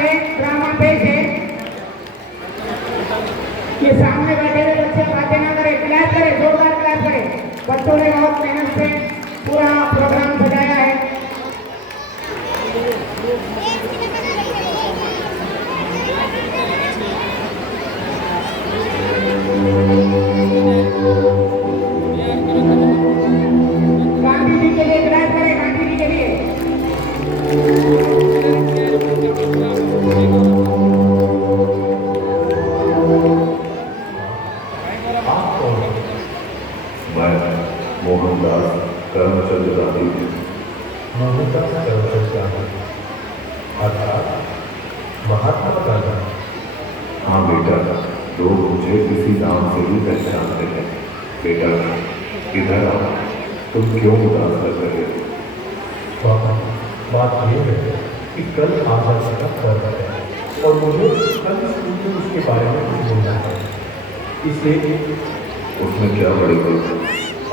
है, ड्रामा पेश है। ये सामने बैठे हुए बच्चे बातें ना करें, क्लैप करें, जोरदार क्लैप करें। बच्चों ने बहुत मेहनत से पूरा प्रोग्राम सजाया है। गांधी जी के लिए क्लैप करें, गांधी जी के लिए। मोहनदास करमचंद गांधी। मोहनदास करमचंद गांधी अर्थात महात्मा गांधी। हाँ बेटा, लोग मुझे इसी नाम से ही पहचानते हैं। बेटा इधर आओ, तुम क्यों उदास लग रहे हो? पापा, बात यह है कि कल आजादी का पर्व है और मुझे कल स्कूल में उसके बारे में कुछ बोलना है, इसलिए उसमें क्या बड़ी बात है?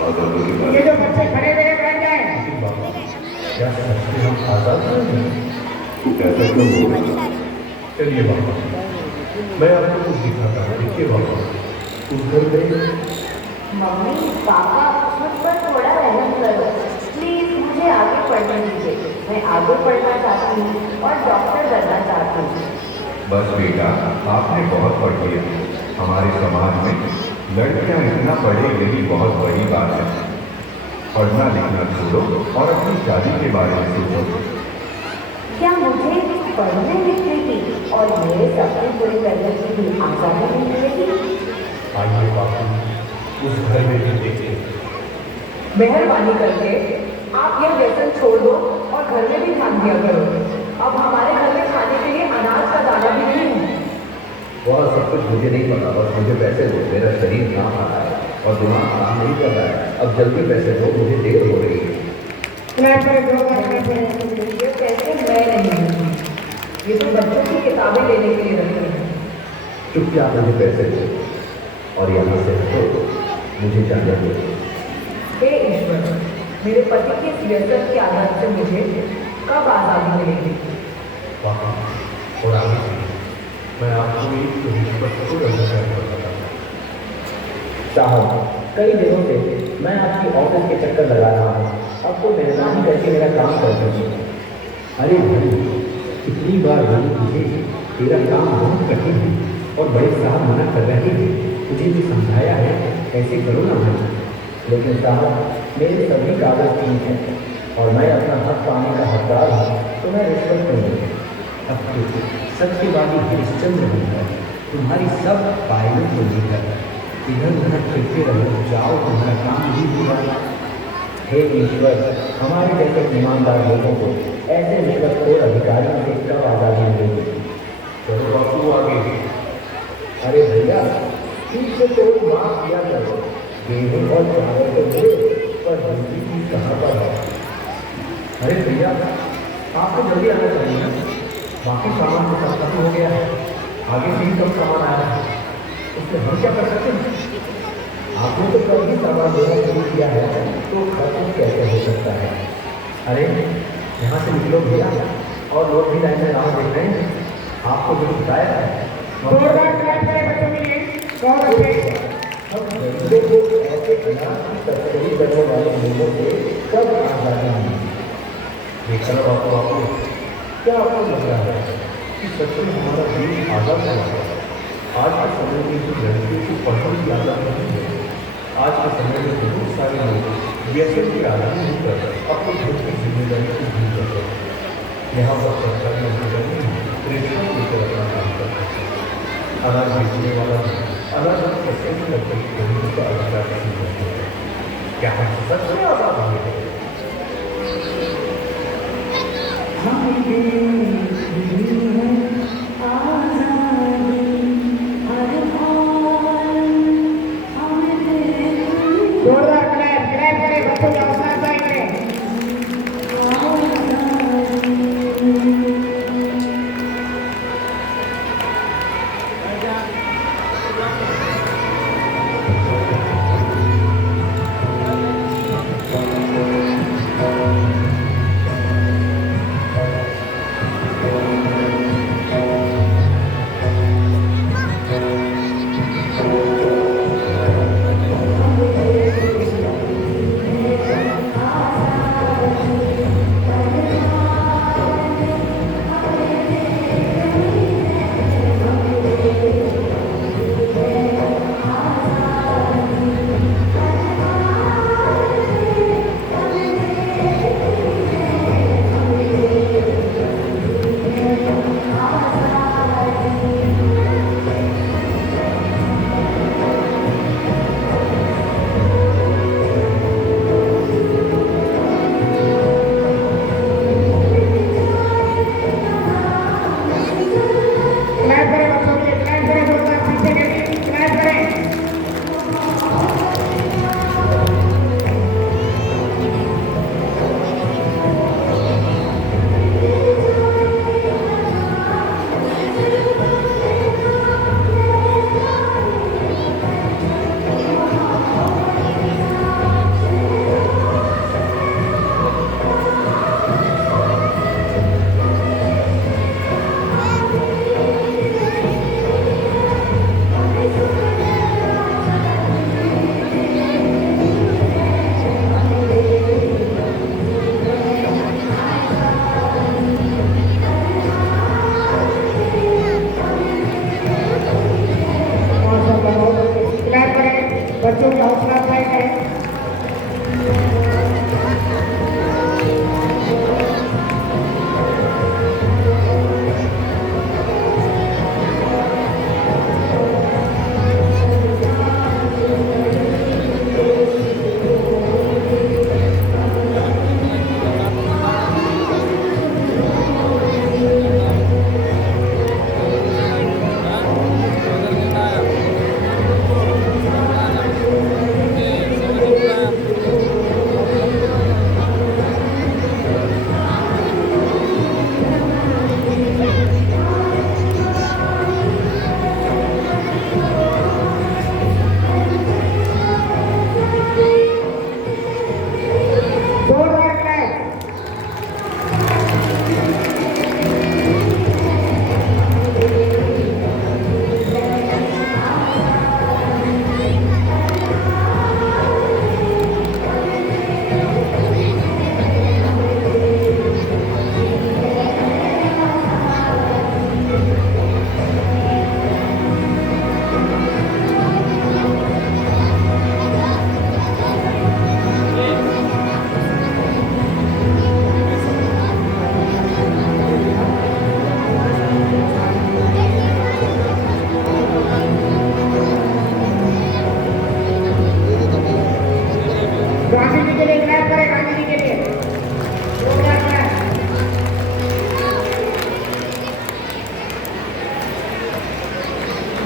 आजादी के बारे ये जो बच्चे खड़े हुए हैं, बैठ जाएं। लेकिन बाबा, क्या सच में हम आजाद नहीं हैं? तू ऐसा क्यों बोल रहा है? चलिए बाबा, मैं आपको कुछ दिखाता हूँ। देखिए बाबा, उस घर में मम्मी पापा मुझ पर थोड़ा रहम करो प्लीज, मुझे आगे पढ़ने दीजिए। मैं आगे पढ़ना चाहती हूँ और डॉक्टर बनना चाहती हूँ। बस बेटा, आपने बहुत पढ़ लिया। हमारे समाज में लड़कियां इतना पढ़े यही बहुत बड़ी बात है। पढ़ना लिखना छोड़ो और अपनी शादी के बारे में सोचो। क्या मुझे पढ़ने लिखने की और मेरे सपने पूरे करने की भी आज़ादी नहीं मिलेगी? आइए बाबू, उस घर में भी देखिए। मेहरबानी करके आप यह व्यसन छोड़ दो और घर में भी ध्यान दिया करो। अब हमारे घर में खाने के लिए अनाज का दाना भी नहीं है। वह सब कुछ मुझे नहीं पता, बस मुझे पैसे दो। मेरा शरीर काम आ रहा है और दिमाग काम नहीं कर रहा है। अब जल्दी पैसे दो, मुझे देर हो रही है। क्लैप करें, जोरदार क्लैप करें। ये पैसे मैं नहीं दूंगी, ये तो बच्चों की किताबें लेने के लिए रखे हैं। चुपचाप मुझे पैसे दो और यहाँ से हटो, मुझे जाने दो। हे ईश्वर, मेरे पति के इस व्यसन की आदत से मुझे कब आज़ादी मिलेगी? बाबा, और आगे चलिए, मैं आपको एक रिश्वत को अंडरस्टैंड करता हूँ। साहब, कई दिनों से मैं आपकी ऑफिस के चक्कर लगा रहा हूँ। आपको मेहरबानी करके मेरा काम कर दीजिए। अरे भाई, कितनी बार बोलूं तुझे, तेरा काम बहुत कठिन है और बड़े साहब मना कर रहे हैं। तुझे भी समझाया है, ऐसे करो ना भाई। लेकिन साहब, मेरे सभी कागज ठीक हैं और मैं अपना हक पाने का हकदार हूँ, तो मैं रिश्वत नहीं दूँगा। अब तो सत्यवादी हरिश्चंद्र बनकर तुम्हारी सब फाइलों को लेकर इधर उधर फिरते रहो, जाओ, तुम्हारा काम नहीं हुआ। हे ईश्वर, हमारे जैसे ईमानदार लोगों को ऐसे रिश्वतखोर अधिकारियों से कब आज़ादी मिलेगी? चलो बापू, आगे। अरे भैया, ठीक से तो माफ किया करो। गेहूँ और चावल तो मिले, पर दूसरी चीज कहाँ पर है? अरे भैया, आपको जल्दी आना चाहिए ना। बाकी सामान तो सब खत्म हो गया है, आगे से ही कम सामान आया है, उसमें हम क्या कर सकते हैं? आपने तो कल ही सामान देना शुरू किया है, तो खत्म कैसे हो सकता है? अरे यहाँ से निकलो भैया, और लोग भी लाइन में राह देख रहे हैं। आपको जो शिकायत है, जोरदार क्लैप करें बच्चों के लिए। बहुत अच्छे। हम गरीबों को ऐसे अनाज की तस्करी करने वाले लोगों से कब आज़ादी मिलेगी? देखा ना बापू, क्या आपको लग रहा है कि सच में हमारा देश आज़ाद हुआ है? आज के समय में जो लड़कियों की पढ़ने की आज़ादी नहीं है, आज के समय में बहुत सारे लोग व्यसन की आज़ादी नहीं कर अपने घर की जिम्मेदारी को भूल जाते हैं। यहाँ पर सरकारी नौकरी रिश्वत लेकर अपना काम करते हैं। अनाज बेचने वाला भी अनाज पैसे में नौकरी करने का अधिकार नहीं होता है। क्या हम सच में आज़ाद हुए हैं? जोरदार क्लैप क्लैप करें, बच्चों का हौसला अफजाई करें।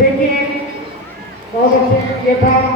देखिए बहुत अच्छे ये था